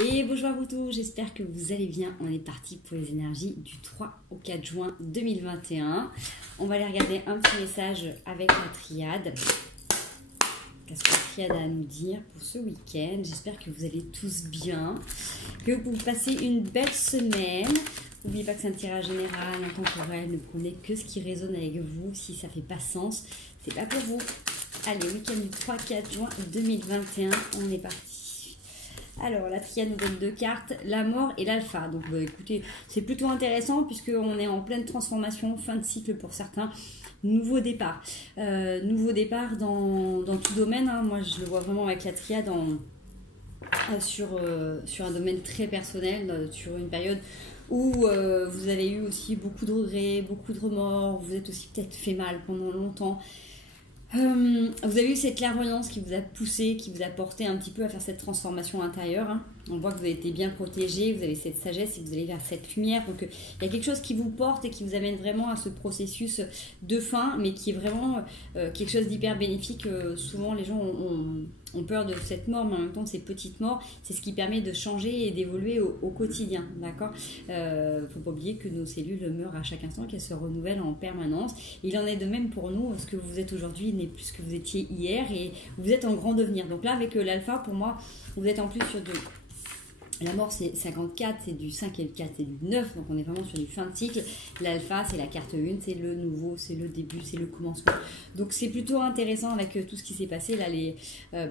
Et bonjour à vous tous, j'espère que vous allez bien. On est parti pour les énergies du 3 au 4 juin 2021. On va aller regarder un petit message avec la triade. Qu'est-ce que la triade a à nous dire pour ce week-end? J'espère que vous allez tous bien, que vous passez une belle semaine. N'oubliez pas que c'est un tirage général, intemporel. Ne prenez que ce qui résonne avec vous. Si ça ne fait pas sens, c'est pas pour vous. Allez, week-end du 3-4 juin 2021, on est parti. Alors, la triade nous donne deux cartes, la mort et l'alpha. Donc, écoutez, c'est plutôt intéressant puisqu'on est en pleine transformation, fin de cycle pour certains. Nouveau départ. Nouveau départ dans tout domaine. Hein. Moi, je le vois vraiment avec la triade sur un domaine très personnel, sur une période où vous avez eu aussi beaucoup de regrets, beaucoup de remords, vous êtes aussi peut-être fait mal pendant longtemps. Vous avez eu cette clairvoyance qui vous a poussé, qui vous a porté un petit peu à faire cette transformation intérieure. Hein. On voit que vous avez été bien protégé, vous avez cette sagesse et vous allez vers cette lumière. Donc il y a quelque chose qui vous porte et qui vous amène vraiment à ce processus de fin, mais qui est vraiment quelque chose d'hyper bénéfique. Souvent les gens ont peur de cette mort, mais en même temps ces petites morts, c'est ce qui permet de changer et d'évoluer au quotidien. D'accord. Faut pas oublier que nos cellules meurent à chaque instant, qu'elles se renouvellent en permanence. Il en est de même pour nous. Ce que vous êtes aujourd'hui n'est plus ce que vous étiez hier et vous êtes en grand devenir. Donc là avec l'alpha, pour moi, vous êtes en plus sur de... La mort c'est 54, c'est du 5 et le 4 c'est du 9, donc on est vraiment sur du fin de cycle. L'alpha c'est la carte 1, c'est le nouveau, c'est le début, c'est le commencement. Donc c'est plutôt intéressant avec tout ce qui s'est passé là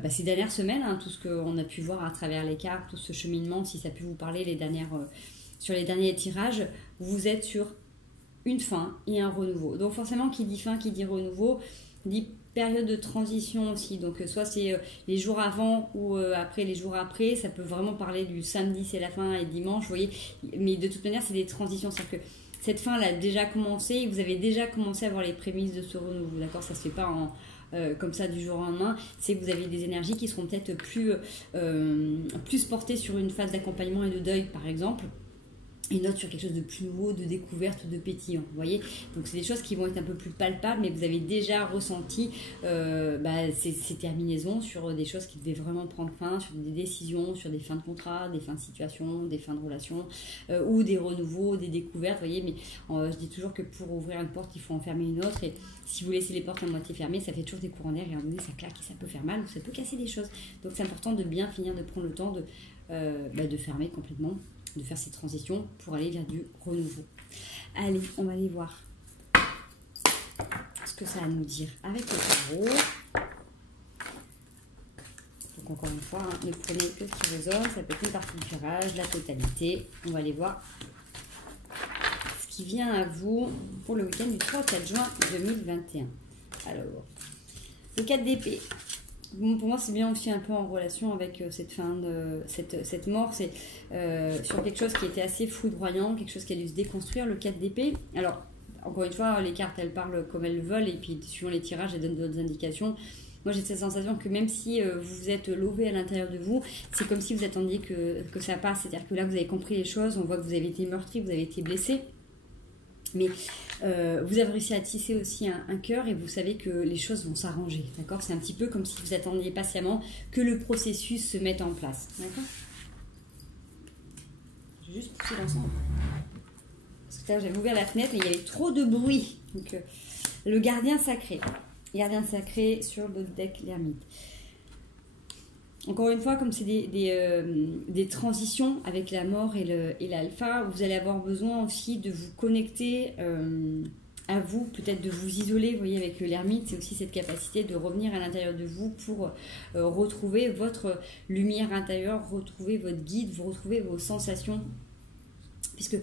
ces dernières semaines, hein, tout ce qu'on a pu voir à travers les cartes, tout ce cheminement, si ça a pu vous parler sur les derniers tirages, vous êtes sur une fin et un renouveau. Donc forcément qui dit fin, qui dit renouveau, dit période de transition aussi, donc soit c'est les jours avant ou après les jours après, ça peut vraiment parler du samedi c'est la fin et dimanche, vous voyez, mais de toute manière c'est des transitions, c'est-à-dire que cette fin elle a déjà commencé et vous avez déjà commencé à avoir les prémices de ce renouveau, d'accord, ça se fait pas comme ça du jour au lendemain, c'est que vous avez des énergies qui seront peut-être plus portées sur une phase d'accompagnement et de deuil par exemple, et une autre sur quelque chose de plus nouveau, de découverte, de pétillant, vous voyez. Donc c'est des choses qui vont être un peu plus palpables, mais vous avez déjà ressenti ces terminaisons sur des choses qui devaient vraiment prendre fin, sur des décisions, sur des fins de contrat, des fins de situation, des fins de relations, ou des renouveaux, des découvertes, vous voyez. Mais je dis toujours que pour ouvrir une porte, il faut en fermer une autre, et si vous laissez les portes à moitié fermées, ça fait toujours des courants d'air, et à un moment donné, ça claque et ça peut faire mal, ou ça peut casser des choses. Donc c'est important de bien finir, de prendre le temps de fermer complètement, de faire ces transitions pour aller vers du renouveau. Allez, on va aller voir ce que ça a à nous dire avec le tarot. Donc encore une fois, ne prenez que ce qui résonne, ça peut être une partie du tirage, la totalité. On va aller voir ce qui vient à vous pour le week-end du 3 au 4 juin 2021. Alors, le 4 d'épée. Bon, pour moi, c'est bien aussi un peu en relation avec cette mort. C'est sur quelque chose qui était assez foudroyant, quelque chose qui a dû se déconstruire, le 4 d'épée. Alors, encore une fois, les cartes, elles parlent comme elles veulent, et puis suivant les tirages, elles donnent d'autres indications. Moi, j'ai cette sensation que même si vous vous êtes lové à l'intérieur de vous, c'est comme si vous attendiez que ça passe. C'est-à-dire que là, vous avez compris les choses, on voit que vous avez été meurtri, vous avez été blessé. Mais vous avez réussi à tisser aussi un cœur et vous savez que les choses vont s'arranger, d'accord? C'est un petit peu comme si vous attendiez patiemment que le processus se mette en place, d'accord? Je vais juste pousser l'ensemble. Parce que là, j'avais ouvert la fenêtre, mais il y avait trop de bruit. Donc, le gardien sacré. Gardien sacré sur le deck l'ermite. Encore une fois, comme c'est des transitions avec la mort et l'alpha, vous allez avoir besoin aussi de vous connecter à vous, peut-être de vous isoler. Vous voyez, avec l'ermite, c'est aussi cette capacité de revenir à l'intérieur de vous pour retrouver votre lumière intérieure, retrouver votre guide, vous retrouver vos sensations. Puisque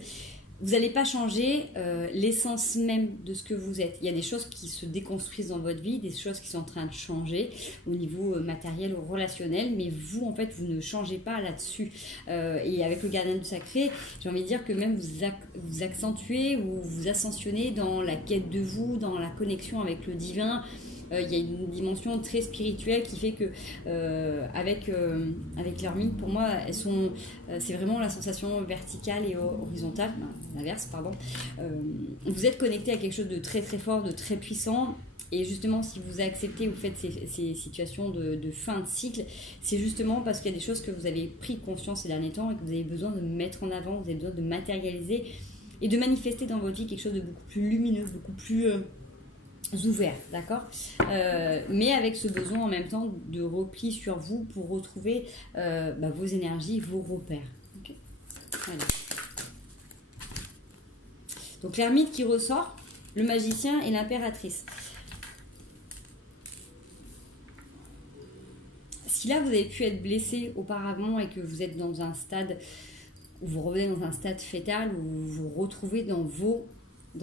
vous n'allez pas changer l'essence même de ce que vous êtes. Il y a des choses qui se déconstruisent dans votre vie, des choses qui sont en train de changer au niveau matériel ou relationnel, mais vous, en fait, vous ne changez pas là-dessus. Et avec le gardien du sacré, j'ai envie de dire que même vous accentuez ou vous ascensionnez dans la quête de vous, dans la connexion avec le divin, Il y a une dimension très spirituelle qui fait que avec l'ermite, pour moi, c'est vraiment la sensation verticale et horizontale, l'inverse, pardon. Vous êtes connecté à quelque chose de très très fort, de très puissant. Et justement, si vous acceptez, vous faites ces situations de fin de cycle, c'est justement parce qu'il y a des choses que vous avez pris conscience ces derniers temps et que vous avez besoin de mettre en avant, vous avez besoin de matérialiser et de manifester dans votre vie quelque chose de beaucoup plus lumineux, beaucoup plus ouvert, d'accord, mais avec ce besoin en même temps de repli sur vous pour retrouver vos énergies, vos repères. Okay. Voilà. Donc l'ermite qui ressort, le magicien et l'impératrice. Si là vous avez pu être blessé auparavant et que vous êtes dans un stade où vous revenez dans un stade fœtal, où vous vous retrouvez dans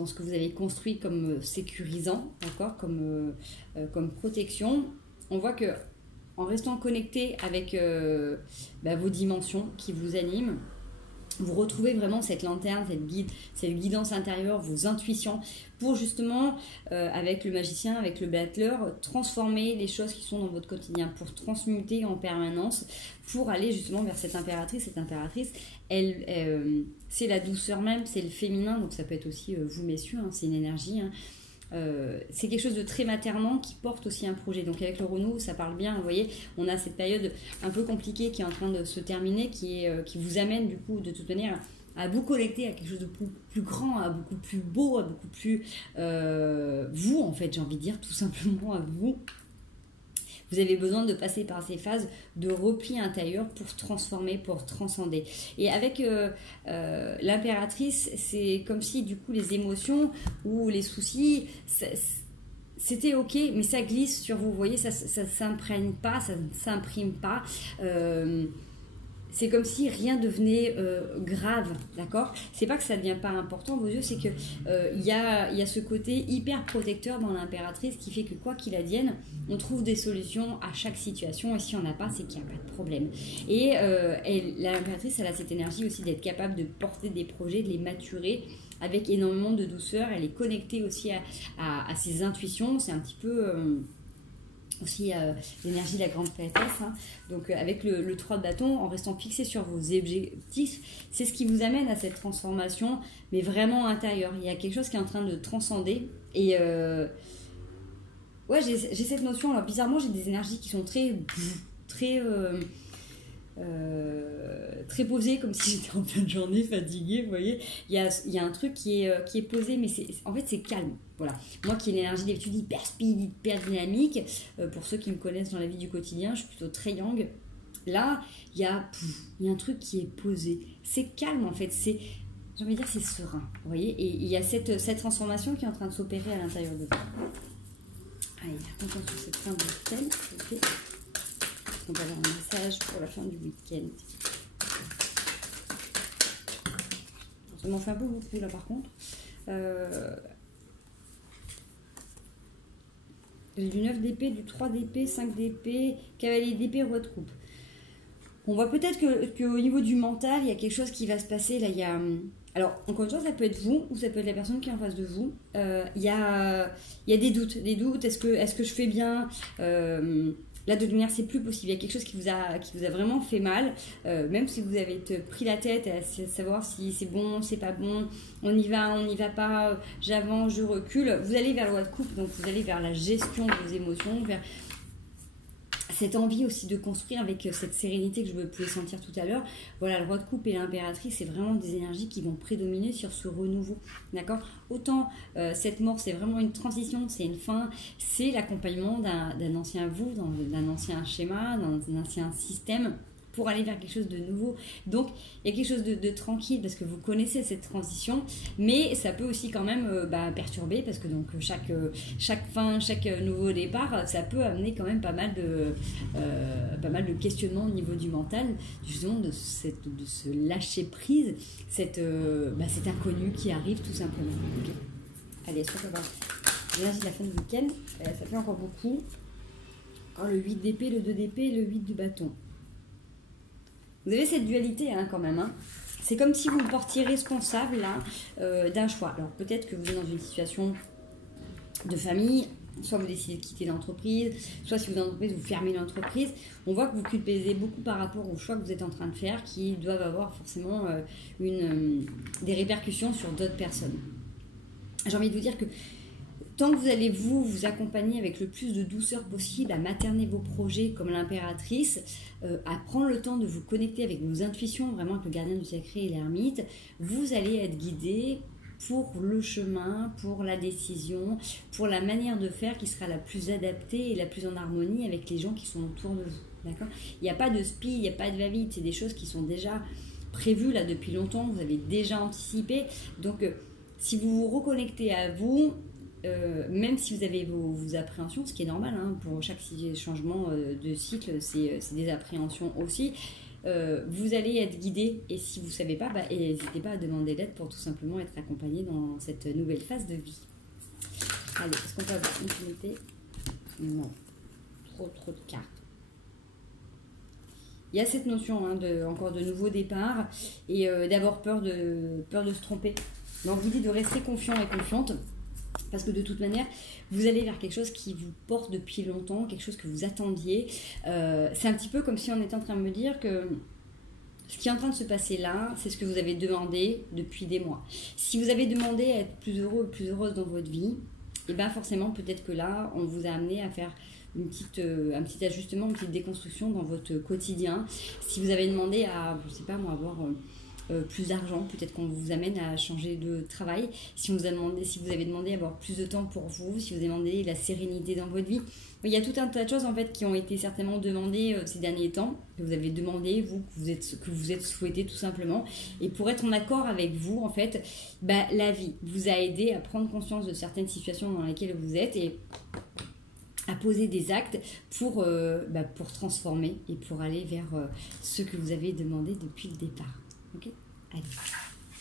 ce que vous avez construit comme sécurisant, d'accord, comme protection, on voit que en restant connecté avec vos dimensions qui vous animent, vous retrouvez vraiment cette lanterne, cette guidance intérieure, vos intuitions, pour justement, avec le magicien, avec le battleur, transformer les choses qui sont dans votre quotidien, pour transmuter en permanence, pour aller justement vers cette impératrice. Cette impératrice, elle c'est la douceur même, c'est le féminin, donc ça peut être aussi vous messieurs, hein, c'est une énergie, hein. C'est quelque chose de très maternant qui porte aussi un projet. Donc avec le renouveau, ça parle bien. Vous voyez, on a cette période un peu compliquée qui est en train de se terminer, qui vous amène du coup de toute manière à vous connecter à quelque chose de plus grand, à beaucoup plus beau, à beaucoup plus vous en fait, j'ai envie de dire tout simplement à vous. Vous avez besoin de passer par ces phases de repli intérieur pour transformer, pour transcender. Et avec l'impératrice, c'est comme si du coup les émotions ou les soucis, c'était ok, mais ça glisse sur vous. Vous voyez, ça s'imprègne pas, ça ne s'imprime pas. C'est comme si rien devenait grave, d'accord? C'est pas que ça devient pas important vos yeux, c'est que y a ce côté hyper protecteur dans l'impératrice qui fait que quoi qu'il advienne, on trouve des solutions à chaque situation, et si on n'a pas, c'est qu'il n'y a pas de problème. Et l'impératrice, elle a cette énergie aussi d'être capable de porter des projets, de les maturer avec énormément de douceur. Elle est connectée aussi à ses intuitions. C'est un petit peu... aussi l'énergie de la grande prêtresse, hein. Donc avec le 3 de bâton, en restant fixé sur vos objectifs, c'est ce qui vous amène à cette transformation, mais vraiment intérieure. Il y a quelque chose qui est en train de transcender, et ouais, j'ai cette notion. Alors bizarrement, j'ai des énergies qui sont très posées, comme si j'étais en fin de journée fatiguée, vous voyez. Il y a un truc qui est posé, mais en fait c'est calme. Voilà. Moi qui ai une énergie d'habitude hyper speed, hyper dynamique, pour ceux qui me connaissent dans la vie du quotidien, je suis plutôt très yang. Là, il y a un truc qui est posé. C'est calme en fait, j'ai envie de dire c'est serein, vous voyez. Et il y a cette transformation qui est en train de s'opérer à l'intérieur de vous. Allez, content sur cette fin de week-end, ok. On va avoir un message pour la fin du week-end. Ça m'en fait un peu beaucoup là par contre. J'ai du 9 d'épée, du 3 d'épée, 5 d'épée, cavalier d'épée, roi de coupe. On voit peut-être qu'au niveau du mental, il y a quelque chose qui va se passer. Là, il y a... Alors, encore une fois, ça peut être vous ou ça peut être la personne qui est en face de vous. Il y a des doutes. Est-ce que je fais bien Là, de toute manière, c'est plus possible. Il y a quelque chose qui vous a vraiment fait mal. Même si vous avez pris la tête à savoir si c'est bon, c'est pas bon, on y va pas, j'avance, je recule. Vous allez vers le roi de coupe, donc vous allez vers la gestion de vos émotions, vers cette envie aussi de construire avec cette sérénité que je pouvais sentir tout à l'heure. Voilà, le roi de coupe et l'impératrice, c'est vraiment des énergies qui vont prédominer sur ce renouveau, d'accord. Autant cette mort, c'est vraiment une transition, c'est une fin, c'est l'accompagnement d'un ancien vous, d'un ancien schéma, d'un ancien système, pour aller vers quelque chose de nouveau. Donc, il y a quelque chose de tranquille, parce que vous connaissez cette transition, mais ça peut aussi quand même perturber, parce que donc chaque fin, chaque nouveau départ, ça peut amener quand même pas mal de questionnements au niveau du mental, justement de ce lâcher prise, cet inconnu qui arrive tout simplement. Okay. Allez, est-ce qu'on peut voir l'énergie de la fin du week-end? Ça fait encore beaucoup. Encore le 8 d'épée, le 2 d'épée et le 8 de bâton. Vous avez cette dualité hein, quand même. Hein. C'est comme si vous vous portiez responsable là, d'un choix. Alors peut-être que vous êtes dans une situation de famille soit vous décidez de quitter l'entreprise, soit si vous êtes en entreprise, vous fermez l'entreprise. On voit que vous culpabilisez beaucoup par rapport aux choix que vous êtes en train de faire qui doivent avoir forcément des répercussions sur d'autres personnes. J'ai envie de vous dire que tant que vous allez vous accompagner avec le plus de douceur possible, à materner vos projets comme l'impératrice, à prendre le temps de vous connecter avec vos intuitions, vraiment avec le gardien du sacré et l'ermite, vous allez être guidé pour le chemin, pour la décision, pour la manière de faire qui sera la plus adaptée et la plus en harmonie avec les gens qui sont autour de vous. D'accord ? Il n'y a pas de speed, il n'y a pas de va-vite, c'est des choses qui sont déjà prévues là depuis longtemps, vous avez déjà anticipé. Donc, si vous vous reconnectez à vous, même si vous avez vos appréhensions, ce qui est normal, hein, pour chaque changement de cycle, c'est des appréhensions aussi, vous allez être guidé, et si vous ne savez pas, n'hésitez pas à demander l'aide pour tout simplement être accompagné dans cette nouvelle phase de vie. Allez, est-ce qu'on peut avoir une finalité? Non, trop de cartes. Il y a cette notion encore de nouveau départ et d'avoir peur de se tromper. Donc vous dites de rester confiant et confiante, parce que de toute manière, vous allez vers quelque chose qui vous porte depuis longtemps, quelque chose que vous attendiez. C'est un petit peu comme si on était en train de me dire que ce qui est en train de se passer là, c'est ce que vous avez demandé depuis des mois. Si vous avez demandé à être plus heureux ou plus heureuse dans votre vie, et bien forcément, peut-être que là, on vous a amené à faire un petit ajustement, une petite déconstruction dans votre quotidien. Si vous avez demandé à, je sais pas moi, avoir plus d'argent, peut-être qu'on vous amène à changer de travail. Si vous avez demandé à avoir plus de temps pour vous, si vous avez demandé la sérénité dans votre vie, il y a tout un tas de choses en fait qui ont été certainement demandées ces derniers temps, que vous avez demandé, que vous êtes souhaité tout simplement. Et pour être en accord avec vous, en fait, la vie vous a aidé à prendre conscience de certaines situations dans lesquelles vous êtes et à poser des actes pour transformer et pour aller vers ce que vous avez demandé depuis le départ. Ok, allez,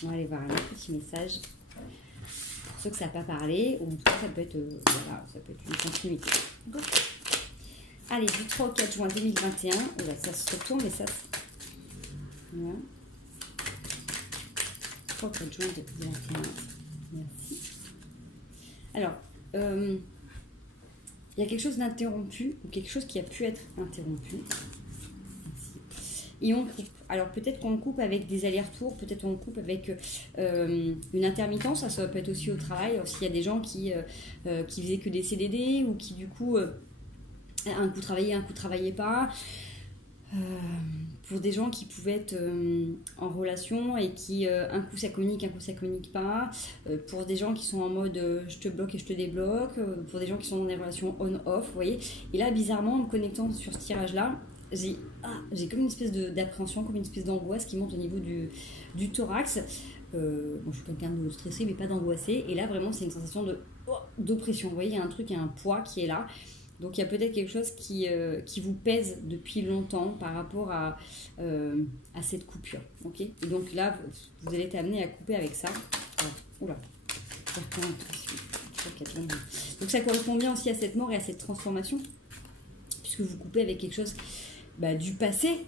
on va aller voir un autre petit message pour ceux que ça n'a pas parlé, ou ça peut être ça peut être une continuité. Okay. Allez, du 3 au 4 juin 2021, ça se retourne, mais ça voilà. 3 au 4 juin 2021, merci. Alors, il y a quelque chose d'interrompu, ou quelque chose qui a pu être interrompu. Et on coupe. Alors peut-être qu'on coupe avec des allers-retours, peut-être qu'on coupe avec une intermittence, ça peut être aussi au travail. Alors, s'il y a des gens qui faisaient que des CDD ou qui du coup un coup travaillaient pas. Pour des gens qui pouvaient être en relation et qui un coup ça communique pas. Pour des gens qui sont en mode je te bloque et je te débloque. Pour des gens qui sont dans des relations on-off, vous voyez. Et là bizarrement en me connectant sur ce tirage-là, j'ai comme une espèce d'appréhension, comme une espèce d'angoisse qui monte au niveau du thorax. Je suis quelqu'un de stressé, mais pas d'angoissé. Et là, vraiment, c'est une sensation d'oppression. Vous voyez, il y a un truc, il y a un poids qui est là. Donc, il y a peut-être quelque chose qui vous pèse depuis longtemps par rapport à cette coupure. Okay, et donc là, vous allez être amené à couper avec ça. Oula. Donc, ça correspond bien aussi à cette mort et à cette transformation, puisque vous coupez avec quelque chose du passé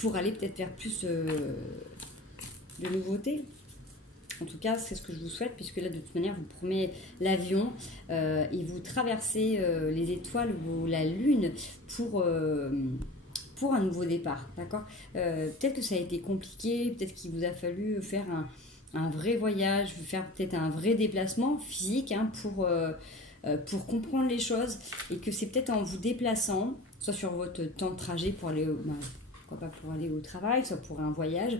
pour aller peut-être vers plus de nouveautés. En tout cas, c'est ce que je vous souhaite, puisque là, de toute manière, vous prenez l'avion et vous traversez les étoiles ou la lune pour un nouveau départ, d'accord ? Peut-être que ça a été compliqué, peut-être qu'il vous a fallu faire un vrai voyage, faire peut-être un vrai déplacement physique pour comprendre les choses, et que c'est peut-être en vous déplaçant, soit sur votre temps de trajet pour aller au travail, soit pour un voyage,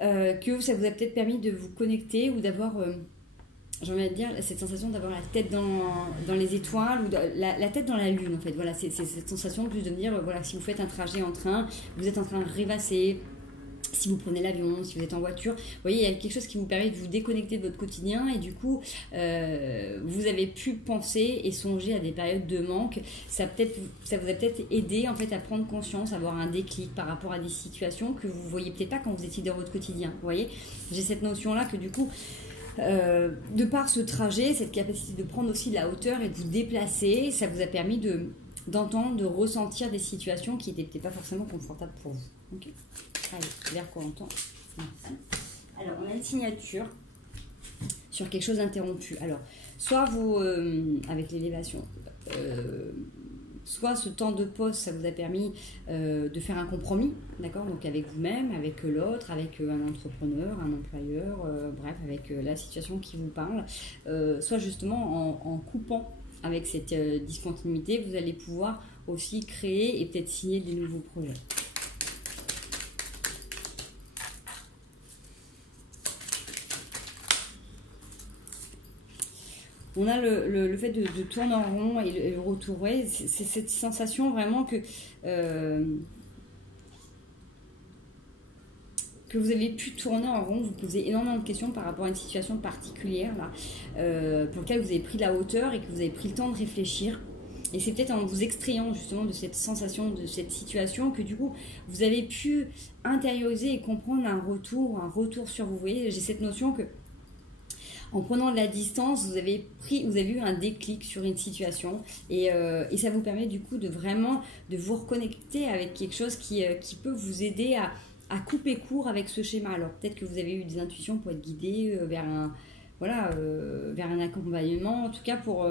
que ça vous a peut-être permis de vous connecter ou d'avoir, j'ai envie de dire, cette sensation d'avoir la tête dans les étoiles ou la tête dans la lune en fait. Voilà, c'est cette sensation plus de me dire, voilà, si vous faites un trajet en train, vous êtes en train de rêvasser. Si vous prenez l'avion, si vous êtes en voiture, vous voyez, il y a quelque chose qui vous permet de vous déconnecter de votre quotidien et du coup, vous avez pu penser et songer à des périodes de manque. Ça vous a peut-être aidé en fait à prendre conscience, à avoir un déclic par rapport à des situations que vous ne voyez peut-être pas quand vous étiez dans votre quotidien. Vous voyez, j'ai cette notion-là que du coup, de par ce trajet, cette capacité de prendre aussi de la hauteur et de vous déplacer, ça vous a permis d'entendre, de ressentir des situations qui n'étaient peut-être pas forcément confortables pour vous. Okay. Allez, l'air qu'on entend. Merci. Alors, on a une signature sur quelque chose d'interrompu. Alors, soit vous, avec l'élévation, soit ce temps de pause, ça vous a permis de faire un compromis, d'accord, donc avec vous-même, avec l'autre, avec un entrepreneur, un employeur, bref, avec la situation qui vous parle, soit justement en coupant avec cette discontinuité, vous allez pouvoir aussi créer et peut-être signer des nouveaux projets. On a le fait de tourner en rond et le retour. Ouais, c'est cette sensation vraiment que vous avez pu tourner en rond, vous posez énormément de questions par rapport à une situation particulière là, pour laquelle vous avez pris la hauteur et que vous avez pris le temps de réfléchir. Et c'est peut-être en vous extrayant justement de cette sensation, de cette situation, que du coup, vous avez pu intérioriser et comprendre un retour sur vous. Vous voyez, j'ai cette notion que en prenant de la distance, vous avez eu un déclic sur une situation et ça vous permet du coup de vraiment de vous reconnecter avec quelque chose qui peut vous aider à couper court avec ce schéma. Alors peut-être que vous avez eu des intuitions pour être guidé vers un accompagnement, en tout cas pour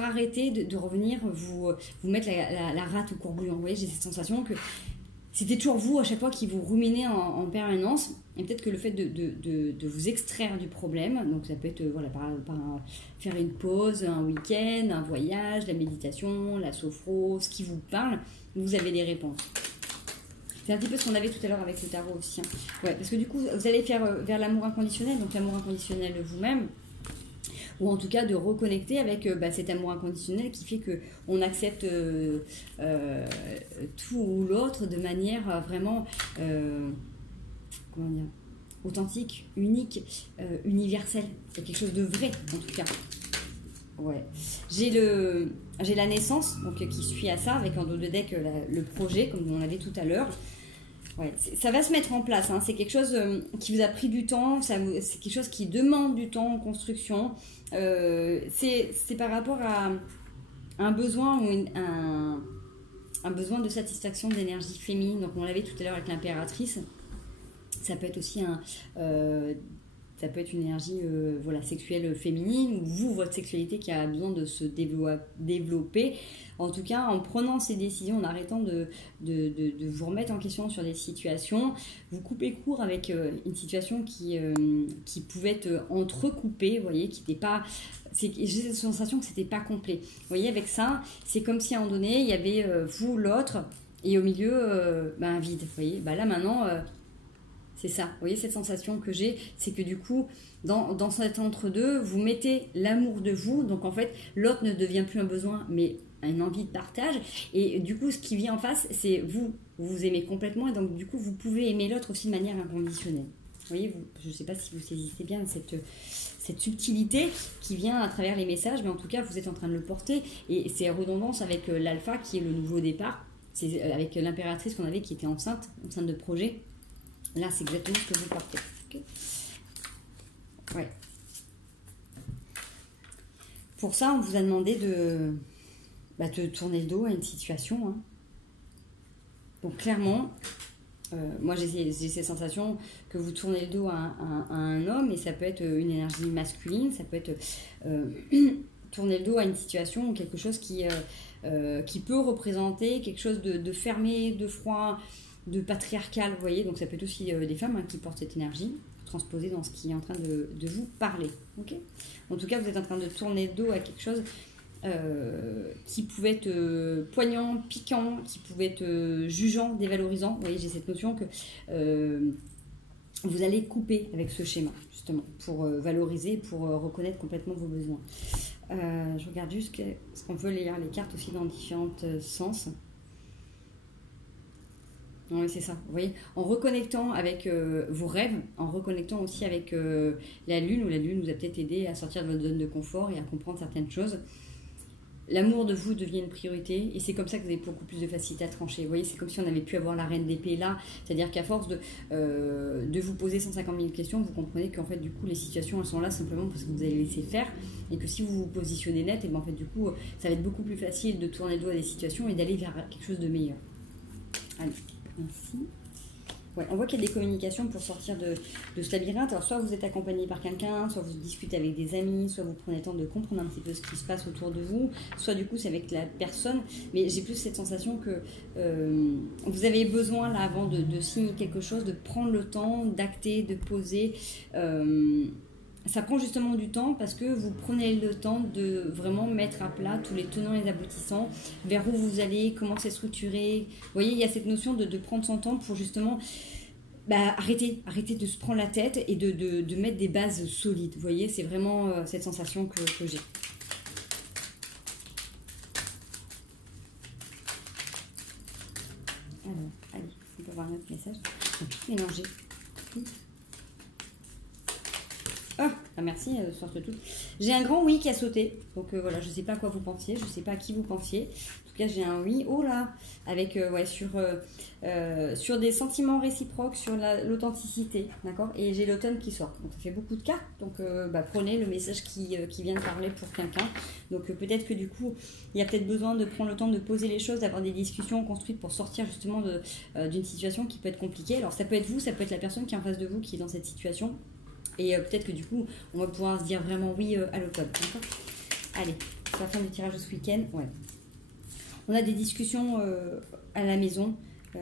arrêter de revenir vous mettre la rate au courbouillon. Vous voyez, j'ai cette sensation que c'était toujours vous à chaque fois qui vous ruminez en permanence. Et peut-être que le fait de vous extraire du problème, donc ça peut être par faire une pause, un week-end, un voyage, la méditation, la sophro, ce qui vous parle, vous avez des réponses. C'est un petit peu ce qu'on avait tout à l'heure avec le tarot aussi. Hein. Ouais, parce que du coup, vous allez faire vers l'amour inconditionnel, donc l'amour inconditionnel de vous-même, ou en tout cas de reconnecter avec cet amour inconditionnel qui fait qu'on accepte tout ou l'autre de manière vraiment authentique, unique, universelle. C'est quelque chose de vrai en tout cas. Ouais. J'ai la naissance donc, qui suit à ça avec en dos de deck le projet comme on l'avait tout à l'heure. Ouais, ça va se mettre en place, hein. C'est quelque chose qui vous a pris du temps, c'est quelque chose qui demande du temps en construction. C'est par rapport à un besoin ou un besoin de satisfaction d'énergie féminine. Donc on l'avait tout à l'heure avec l'impératrice. Ça peut être aussi ça peut être une énergie sexuelle féminine, ou vous, votre sexualité qui a besoin de se développer. En tout cas, en prenant ces décisions, en arrêtant de vous remettre en question sur des situations, vous coupez court avec une situation qui pouvait être entrecoupée, vous voyez, qui n'était pas... J'ai cette sensation que c'était pas complet. Vous voyez, avec ça, c'est comme si à un moment donné, il y avait vous, l'autre, et au milieu, un vide. Vous voyez, là maintenant... c'est ça, vous voyez cette sensation que j'ai, c'est que du coup, dans cet entre-deux, vous mettez l'amour de vous, donc en fait, l'autre ne devient plus un besoin, mais une envie de partage, et du coup, ce qui vient en face, c'est vous aimez complètement, et donc du coup, vous pouvez aimer l'autre aussi de manière inconditionnelle. Vous voyez, je ne sais pas si vous saisissez bien cette subtilité qui vient à travers les messages, mais en tout cas, vous êtes en train de le porter, et c'est redondance avec l'alpha, qui est le nouveau départ, c'est avec l'impératrice qu'on avait qui était enceinte de projet. Là, c'est exactement ce que vous portez. Okay. Ouais. Pour ça, on vous a demandé de tourner le dos à une situation. Hein. Donc, clairement, moi, j'ai ces sensations que vous tournez le dos à un homme, et ça peut être une énergie masculine, ça peut être tourner le dos à une situation ou quelque chose qui peut représenter quelque chose de fermé, de froid, de patriarcal, vous voyez, donc ça peut être aussi des femmes qui portent cette énergie, transposée dans ce qui est en train de vous parler. Okay, en tout cas, vous êtes en train de tourner le dos à quelque chose qui pouvait être poignant, piquant, qui pouvait être jugeant, dévalorisant. Vous voyez, j'ai cette notion que vous allez couper avec ce schéma, justement, pour valoriser, pour reconnaître complètement vos besoins. Je regarde juste ce qu'on peut lire les cartes aussi dans différents sens. Oui, c'est ça. Vous voyez, en reconnectant avec vos rêves, en reconnectant aussi avec la Lune, où la Lune vous a peut-être aidé à sortir de votre zone de confort et à comprendre certaines choses, l'amour de vous devient une priorité, et c'est comme ça que vous avez beaucoup plus de facilité à trancher. Vous voyez, c'est comme si on avait pu avoir la reine d'épée là, c'est-à-dire qu'à force de vous poser 150 000 questions, vous comprenez qu'en fait, du coup, les situations, elles sont là simplement parce que vous avez laissé faire, et que si vous vous positionnez net, et ben en fait, du coup, ça va être beaucoup plus facile de tourner le dos à des situations et d'aller vers quelque chose de meilleur. Allez. Ainsi. Ouais, on voit qu'il y a des communications pour sortir de ce labyrinthe. Alors, soit vous êtes accompagné par quelqu'un, soit vous discutez avec des amis, soit vous prenez le temps de comprendre un petit peu ce qui se passe autour de vous, soit du coup c'est avec la personne. Mais j'ai plus cette sensation que vous avez besoin, là, avant de signer quelque chose, de prendre le temps, d'acter, de poser. Ça prend justement du temps parce que vous prenez le temps de vraiment mettre à plat tous les tenants et les aboutissants, vers où vous allez, comment c'est structuré. Vous voyez, il y a cette notion de prendre son temps pour justement arrêter de se prendre la tête et de mettre des bases solides. Vous voyez, c'est vraiment cette sensation que j'ai. Alors, allez, on peut voir notre message. On peut tout mélanger. Ah, merci, elles sortent toutes. J'ai un grand oui qui a sauté. Donc voilà, je ne sais pas à quoi vous pensiez, je ne sais pas à qui vous pensiez. En tout cas, j'ai un oui. Oh là, avec sur des sentiments réciproques, sur l'authenticité, d'accord. Et j'ai l'automne qui sort. Donc ça fait beaucoup de cartes. Donc prenez le message qui vient de parler pour quelqu'un. Donc peut-être que du coup, il y a peut-être besoin de prendre le temps de poser les choses, d'avoir des discussions construites pour sortir justement d'une situation qui peut être compliquée. Alors ça peut être vous, ça peut être la personne qui est en face de vous qui est dans cette situation. Et peut-être que du coup, on va pouvoir se dire vraiment oui à l'automne. Allez, c'est la fin du tirage de ce week-end. Ouais. On a des discussions à la maison. Il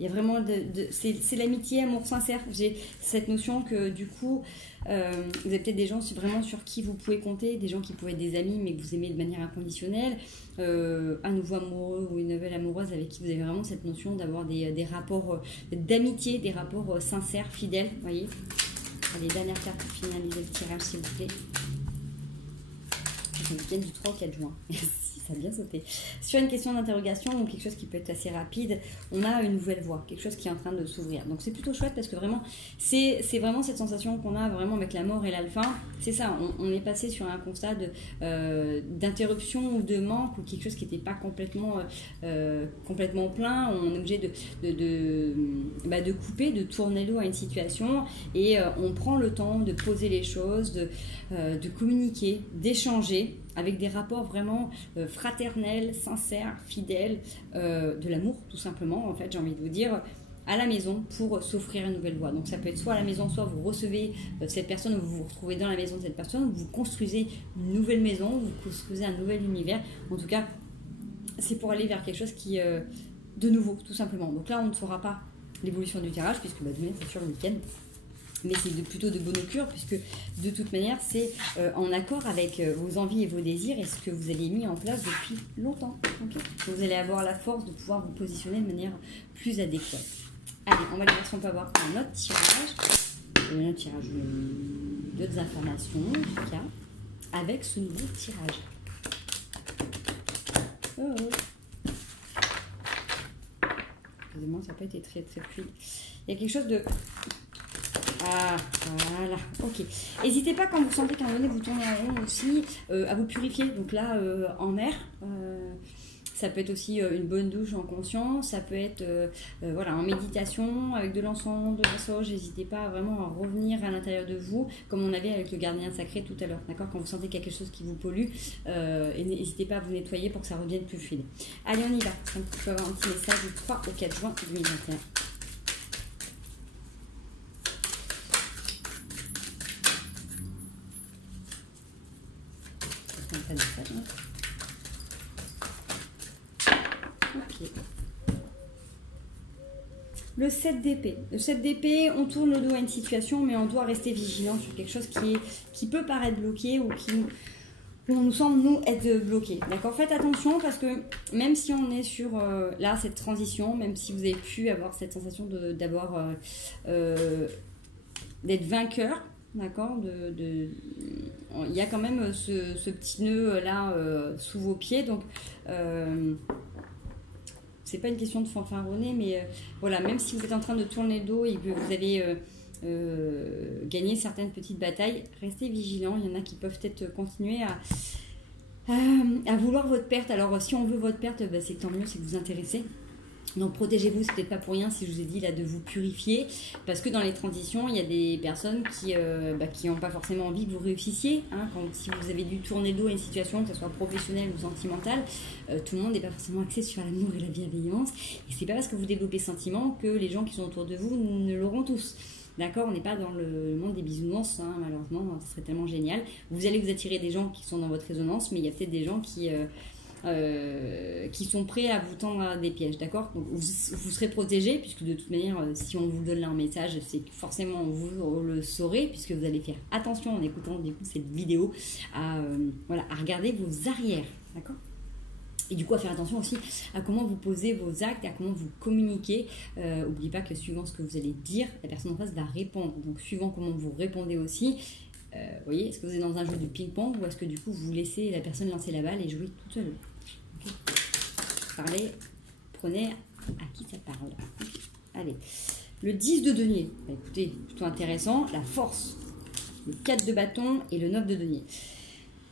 y a vraiment c'est l'amitié, amour sincère. J'ai cette notion que du coup, vous avez peut-être des gens vraiment sur qui vous pouvez compter, des gens qui pouvaient être des amis mais que vous aimez de manière inconditionnelle, un nouveau amoureux ou une nouvelle amoureuse avec qui vous avez vraiment cette notion d'avoir des rapports d'amitié, des rapports sincères, fidèles, vous voyez. Allez, dernière carte pour finaliser le tirage, s'il vous plaît. C'est le week-end du 3 au 4 juin. Ça a bien sauté. Sur une question d'interrogation ou quelque chose qui peut être assez rapide, on a une nouvelle voie, quelque chose qui est en train de s'ouvrir. Donc c'est plutôt chouette parce que vraiment, c'est vraiment cette sensation qu'on a vraiment avec la mort et l'alpha. C'est ça, on est passé sur un constat d'interruption ou de manque ou quelque chose qui n'était pas complètement plein. On est obligé de couper, de tourner l'eau à une situation et on prend le temps de poser les choses, de communiquer, d'échanger avec des rapports vraiment fraternels, sincères, fidèles, de l'amour tout simplement, en fait, j'ai envie de vous dire, à la maison pour s'offrir une nouvelle voie. Donc ça peut être soit à la maison, soit vous recevez cette personne, ou vous vous retrouvez dans la maison de cette personne, ou vous construisez une nouvelle maison, vous construisez un nouvel univers. En tout cas, c'est pour aller vers quelque chose qui de nouveau, tout simplement. Donc là, on ne saura pas l'évolution du tirage, puisque demain, c'est sur le week-end. Mais c'est plutôt de bonne augure, puisque de toute manière, c'est en accord avec vos envies et vos désirs et ce que vous avez mis en place depuis longtemps. Okay, vous allez avoir la force de pouvoir vous positionner de manière plus adéquate. Allez, on va aller voir si on peut avoir un autre tirage. D'autres informations, en tout cas, avec ce nouveau tirage. Excusez-moi, ça n'a pas été très très fluide. Il y a quelque chose de... Ah, voilà, ok. N'hésitez pas quand vous sentez qu'à un moment donné vous tournez en rond aussi, à vous purifier. Donc là, en mer, ça peut être aussi une bonne douche en conscience, ça peut être en méditation avec de l'encens, de la sauge. N'hésitez pas vraiment à revenir à l'intérieur de vous, comme on avait avec le gardien sacré tout à l'heure. D'accord, quand vous sentez quelque chose qui vous pollue, et n'hésitez pas à vous nettoyer pour que ça revienne plus fluide. Allez, on y va. Donc, tu peux avoir un petit message du 3 au 4 juin 2021. Ok. Le 7 d'épée. Le 7 d'épée, on tourne le dos à une situation, mais on doit rester vigilant sur quelque chose qui peut paraître bloqué ou qui nous semble nous être bloqué. D'accord, faites attention parce que même si on est sur là cette transition, même si vous avez pu avoir cette sensation d'être vainqueur, d'accord, il y a quand même ce petit nœud là sous vos pieds, donc c'est pas une question de fanfaronner, mais voilà, même si vous êtes en train de tourner le dos et que vous allez gagner certaines petites batailles, restez vigilants. Il y en a qui peuvent peut-être continuer à vouloir votre perte. Alors si on veut votre perte, c'est tant mieux, c'est que vous vous intéressez. Donc protégez-vous, c'est peut-être pas pour rien si je vous ai dit là de vous purifier, parce que dans les transitions, il y a des personnes qui n'ont pas forcément envie que vous réussissiez. Hein, si vous avez dû tourner le dos à une situation, que ce soit professionnelle ou sentimentale, tout le monde n'est pas forcément axé sur l'amour et la bienveillance. Et c'est pas parce que vous développez ce sentiment que les gens qui sont autour de vous ne l'auront tous. D'accord, on n'est pas dans le monde des bisounours, hein, malheureusement, ce serait tellement génial. Vous allez vous attirer des gens qui sont dans votre résonance, mais il y a peut-être des gens qui sont prêts à vous tendre des pièges, d'accord? Donc vous serez protégé, puisque de toute manière, si on vous donne là un message, c'est que forcément vous le saurez, puisque vous allez faire attention en écoutant du coup cette vidéo à regarder vos arrières, d'accord? Et du coup, à faire attention aussi à comment vous posez vos actes, à comment vous communiquez. N'oubliez pas que suivant ce que vous allez dire, la personne en face va répondre. Donc, suivant comment vous répondez aussi, vous voyez, est-ce que vous êtes dans un jeu de ping-pong ou est-ce que du coup, vous laissez la personne lancer la balle et jouer toute seule? Okay. Parlez, prenez à qui ça parle. Okay. Allez, le 10 de denier. Bah, écoutez, plutôt intéressant. La force, le 4 de bâton et le 9 de denier.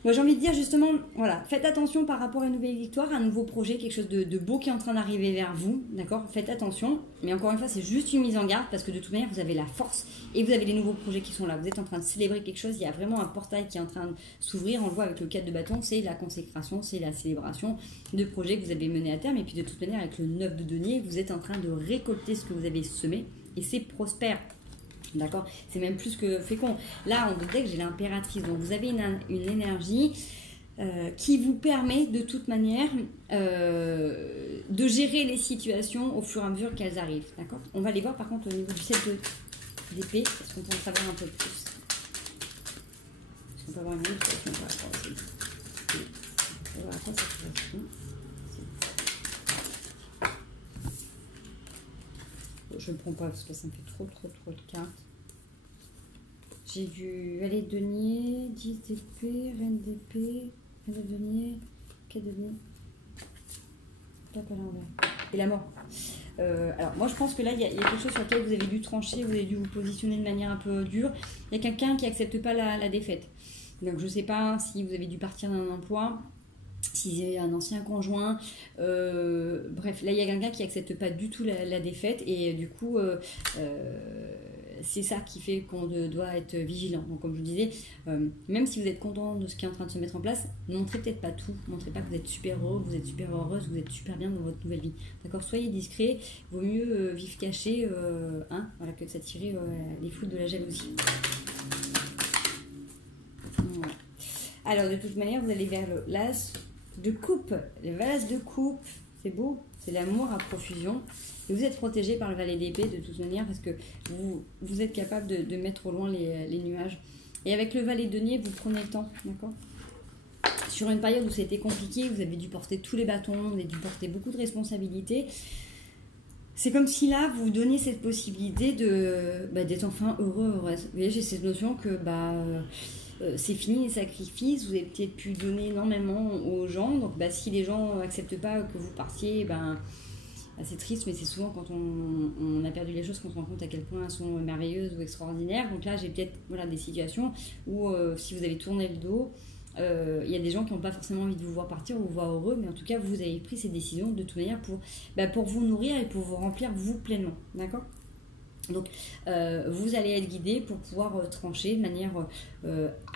Moi, j'ai envie de dire justement, voilà, faites attention par rapport à une nouvelle victoire, à un nouveau projet, quelque chose de beau qui est en train d'arriver vers vous, d'accord? Faites attention, mais encore une fois, c'est juste une mise en garde parce que de toute manière, vous avez la force et vous avez les nouveaux projets qui sont là. Vous êtes en train de célébrer quelque chose, il y a vraiment un portail qui est en train de s'ouvrir. On le voit avec le 4 de bâton, c'est la consécration, c'est la célébration de projets que vous avez menés à terme. Et puis de toute manière, avec le 9 de denier, vous êtes en train de récolter ce que vous avez semé et c'est prospère. D'accord, c'est même plus que fécond. Là, on dirait que j'ai l'impératrice. Donc, vous avez une énergie qui vous permet de toute manière de gérer les situations au fur et à mesure qu'elles arrivent. D'accord. On va les voir par contre au niveau du 7 d'épée. Est-ce qu'on peut en savoir un peu plus? Est-ce qu'on peut avoir une illustration par rapport à ça? On va voir à quoi ça correspond. Je ne prends pas parce que ça me fait trop de cartes. J'ai vu valet de denier, 10 d'épée, reine d'épée, reine de denier, 4 de denier, pape à l'envers. Et la mort. Alors moi je pense que là il y a quelque chose sur lequel vous avez dû trancher, vous avez dû vous positionner de manière un peu dure. Il y a quelqu'un qui n'accepte pas la défaite. Donc je ne sais pas si vous avez dû partir d'un emploi, si c'est un ancien conjoint, bref, là il y a quelqu'un qui n'accepte pas du tout la défaite et du coup c'est ça qui fait qu'on doit être vigilant. Donc comme je vous disais, même si vous êtes content de ce qui est en train de se mettre en place, montrez peut-être pas tout, montrez pas que vous êtes super heureux, que vous êtes super heureuse, que vous êtes super bien dans votre nouvelle vie. D'accord, soyez discret, vaut mieux vivre caché voilà, que de s'attirer les foudres de la jalousie. Voilà. Alors de toute manière, vous allez vers l'as de coupe, le valet de coupe, c'est beau, c'est l'amour à profusion. Et vous êtes protégé par le valet d'épée de toute manière parce que vous êtes capable de mettre au loin les nuages. Et avec le valet de denier, vous prenez le temps, d'accord? Sur une période où ça a été compliqué, vous avez dû porter tous les bâtons, vous avez dû porter beaucoup de responsabilités. C'est comme si là, vous vous donniez cette possibilité d'être enfin heureux, heureuse. Vous voyez, j'ai cette notion que c'est fini les sacrifices, vous avez peut-être pu donner énormément aux gens, donc si les gens n'acceptent pas que vous partiez, c'est triste, mais c'est souvent quand on a perdu les choses qu'on se rend compte à quel point elles sont merveilleuses ou extraordinaires. Donc là, j'ai peut-être des situations où si vous avez tourné le dos, il y a des gens qui n'ont pas forcément envie de vous voir partir ou vous voir heureux, mais en tout cas, vous avez pris ces décisions de toute manière pour vous nourrir et pour vous remplir vous pleinement, d'accord? Donc, vous allez être guidé pour pouvoir trancher de manière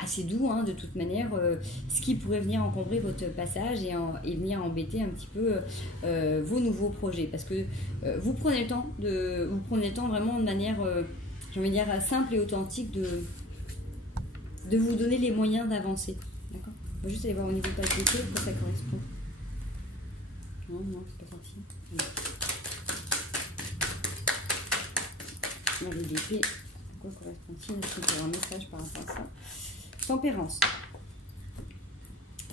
assez douce, de toute manière, ce qui pourrait venir encombrer votre passage et venir embêter un petit peu vos nouveaux projets. Parce que vous prenez le temps vraiment de manière, j'ai envie de dire, simple et authentique de vous donner les moyens d'avancer. D'accord ? On va juste aller voir au niveau de la clé, à quoi ça correspond. Non, c'est pas sorti. Valet d'épée, à quoi correspond-il? Est-ce qu'il y a un message par rapport à ça? Tempérance.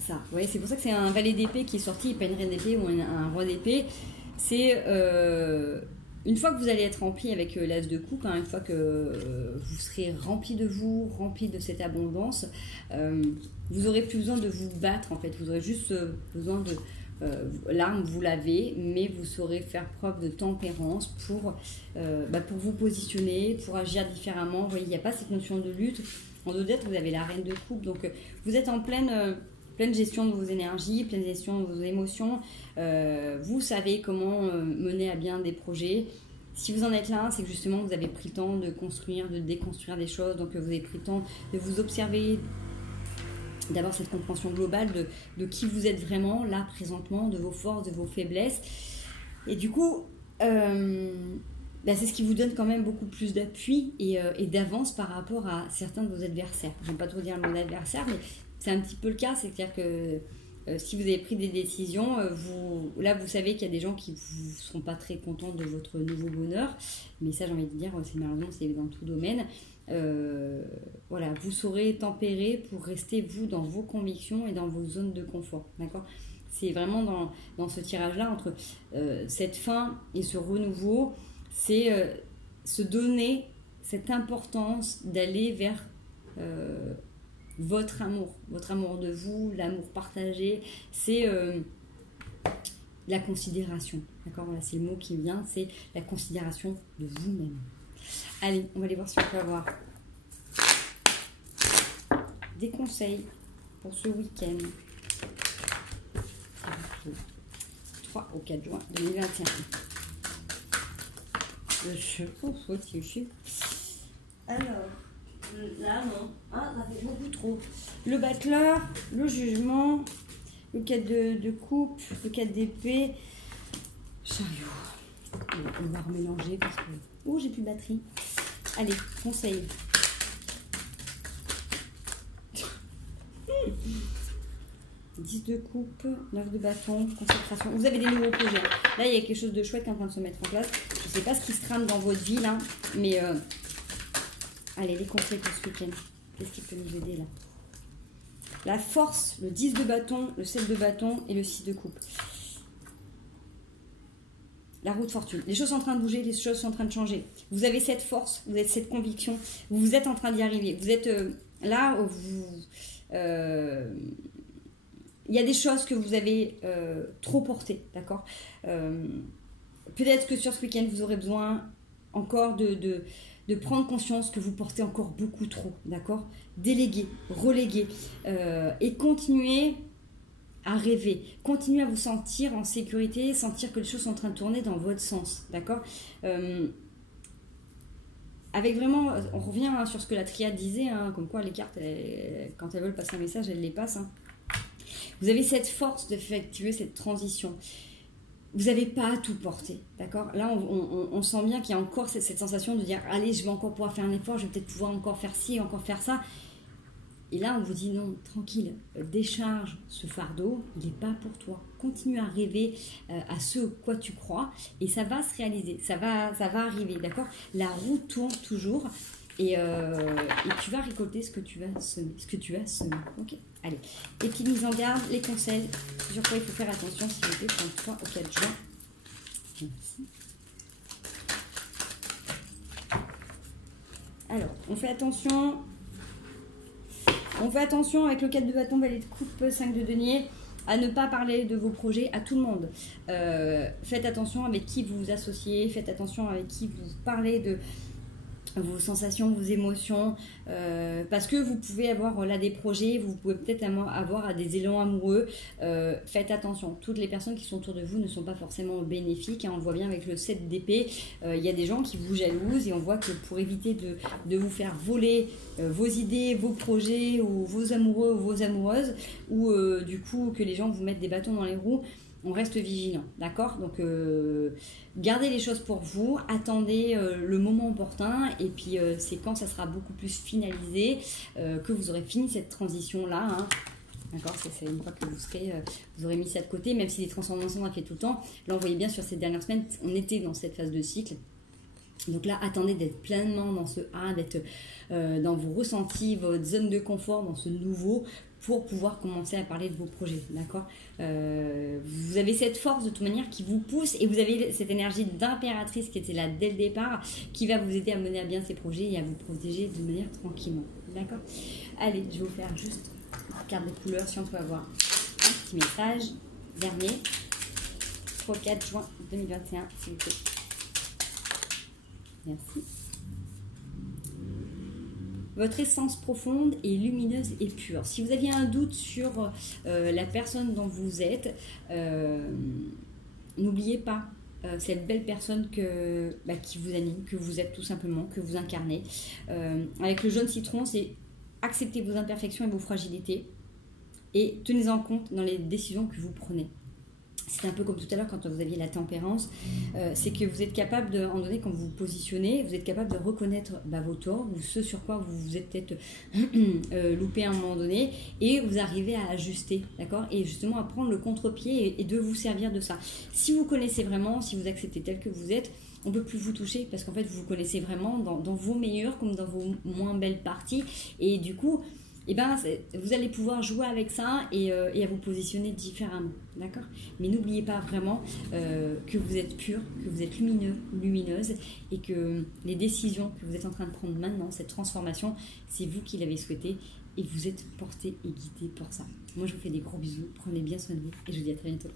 Ça, vous voyez, c'est pour ça que c'est un valet d'épée qui est sorti, et pas une reine d'épée ou un roi d'épée. C'est une fois que vous allez être rempli avec l'as de coupe, une fois que vous serez rempli de vous, rempli de cette abondance, vous aurez plus besoin de vous battre en fait. Vous aurez juste besoin de l'arme, vous l'avez, mais vous saurez faire preuve de tempérance pour vous positionner, pour agir différemment. Vous voyez, il n'y a pas cette notion de lutte. En dos d'être, vous avez la reine de coupe, donc vous êtes en pleine pleine gestion de vos énergies, pleine gestion de vos émotions. Vous savez comment mener à bien des projets. Si vous en êtes là, c'est que justement vous avez pris le temps de construire, de déconstruire des choses. Donc vous avez pris le temps de vous observer, d'avoir cette compréhension globale de qui vous êtes vraiment là présentement, de vos forces, de vos faiblesses. Et du coup, c'est ce qui vous donne quand même beaucoup plus d'appui et d'avance par rapport à certains de vos adversaires. J'aime pas trop dire le mot adversaire, mais c'est un petit peu le cas. C'est-à-dire que si vous avez pris des décisions, vous savez qu'il y a des gens qui ne seront pas très contents de votre nouveau bonheur. Mais ça, j'ai envie de dire, c'est malheureusement, c'est dans tout domaine. Voilà, vous saurez tempérer pour rester vous dans vos convictions et dans vos zones de confort, d'accord. C'est vraiment dans ce tirage-là entre cette fin et ce renouveau, c'est se donner cette importance d'aller vers votre amour de vous, l'amour partagé, c'est la considération, d'accord. Voilà, c'est le mot qui vient, c'est la considération de vous-même. Allez, on va aller voir si on peut avoir des conseils pour ce week-end. 3 au 4 juin 2021. Alors, là, non. Ah, ça fait beaucoup trop. Le battleur, le jugement, le 4 de coupe, le 4 d'épée, chariot. On va remélanger parce que... Oh, j'ai plus de batterie. Allez, conseil. « 10 de coupe, 9 de bâton, consécration. » Vous avez des nouveaux projets. Là, il y a quelque chose de chouette qui est en train de se mettre en place. Je ne sais pas ce qui se trame dans votre vie, là. Mais, allez, les conseils pour ce week-end. Qu'est-ce qui peut nous aider, là? La force, le 10 de bâton, le 7 de bâton et le 6 de coupe. La roue de fortune. Les choses sont en train de bouger, les choses sont en train de changer. Vous avez cette force, vous avez cette conviction. Vous êtes en train d'y arriver. Vous êtes là, il y a des choses que vous avez trop portées, d'accord. Peut-être que sur ce week-end, vous aurez besoin encore de prendre conscience que vous portez encore beaucoup trop, d'accord. Déléguer, reléguer et continuer à rêver, continuer à vous sentir en sécurité, sentir que les choses sont en train de tourner dans votre sens, d'accord. Avec vraiment, on revient sur ce que la triade disait, comme quoi les cartes, quand elles veulent passer un message, elles les passent. Vous avez cette force d'effectuer cette transition. Vous n'avez pas à tout porter, d'accord. Là, on sent bien qu'il y a encore cette sensation de dire, allez, je vais encore pouvoir faire un effort, je vais peut-être pouvoir encore faire ci, encore faire ça. Et là, on vous dit non, tranquille, décharge ce fardeau, il n'est pas pour toi. Continue à rêver à ce quoi tu crois et ça va se réaliser, ça va arriver, d'accord. La roue tourne toujours et tu vas récolter ce que tu vas semer, ok. Allez, les petites mises en garde, les conseils, sur quoi il faut faire attention s'il vous plaît, 33 au 4 juin. Merci. Alors, on fait attention avec le 4 de bâton, valet de coupe, 5 de denier, à ne pas parler de vos projets à tout le monde. Faites attention avec qui vous vous associez, faites attention avec qui vous parlez de vos sensations, vos émotions, parce que vous pouvez avoir là des projets, vous pouvez peut-être avoir des élans amoureux. Faites attention, toutes les personnes qui sont autour de vous ne sont pas forcément bénéfiques, on le voit bien avec le 7 d'épée, il y a des gens qui vous jalousent et on voit que pour éviter de vous faire voler vos idées, vos projets ou vos amoureux ou vos amoureuses, ou du coup que les gens vous mettent des bâtons dans les roues, on reste vigilant, d'accord. Donc gardez les choses pour vous, attendez le moment opportun et puis c'est quand ça sera beaucoup plus finalisé que vous aurez fini cette transition là, d'accord. C'est une fois que vous aurez mis ça de côté, même si les transformations on a fait tout le temps. Là on voyait bien sur ces dernières semaines, on était dans cette phase de cycle. Donc là, attendez d'être pleinement dans ce d'être dans vos ressentis, votre zone de confort, dans ce nouveau, pour pouvoir commencer à parler de vos projets, d'accord. Vous avez cette force de toute manière qui vous pousse et vous avez cette énergie d'impératrice qui était là dès le départ, qui va vous aider à mener à bien ces projets et à vous protéger de manière tranquillement, d'accord. Allez, je vais vous faire juste une carte de couleur si on peut avoir un petit message dernier, 3-4 juin 2021, s'il vous plaît. Merci. votre essence profonde est lumineuse et pure. Si vous aviez un doute sur la personne dont vous êtes, n'oubliez pas cette belle personne qui vous anime, que vous êtes tout simplement, que vous incarnez. Avec le jaune citron, c'est accepter vos imperfections et vos fragilités et tenez-en compte dans les décisions que vous prenez. C'est un peu comme tout à l'heure quand vous aviez la tempérance, c'est que vous êtes capable de, en donné, quand vous vous positionnez, vous êtes capable de reconnaître vos torts ou ce sur quoi vous vous êtes peut-être loupé à un moment donné et vous arrivez à ajuster, d'accord, et justement à prendre le contre-pied et de vous servir de ça. Si vous connaissez vraiment, si vous acceptez tel que vous êtes, on ne peut plus vous toucher parce qu'en fait vous vous connaissez vraiment dans vos meilleures comme dans vos moins belles parties et du coup vous allez pouvoir jouer avec ça et à vous positionner différemment, d'accord? Mais n'oubliez pas vraiment que vous êtes pur, que vous êtes lumineux ou lumineuse et que les décisions que vous êtes en train de prendre maintenant, cette transformation, c'est vous qui l'avez souhaité et vous êtes porté et guidé pour ça. Moi, je vous fais des gros bisous, prenez bien soin de vous et je vous dis à très bientôt.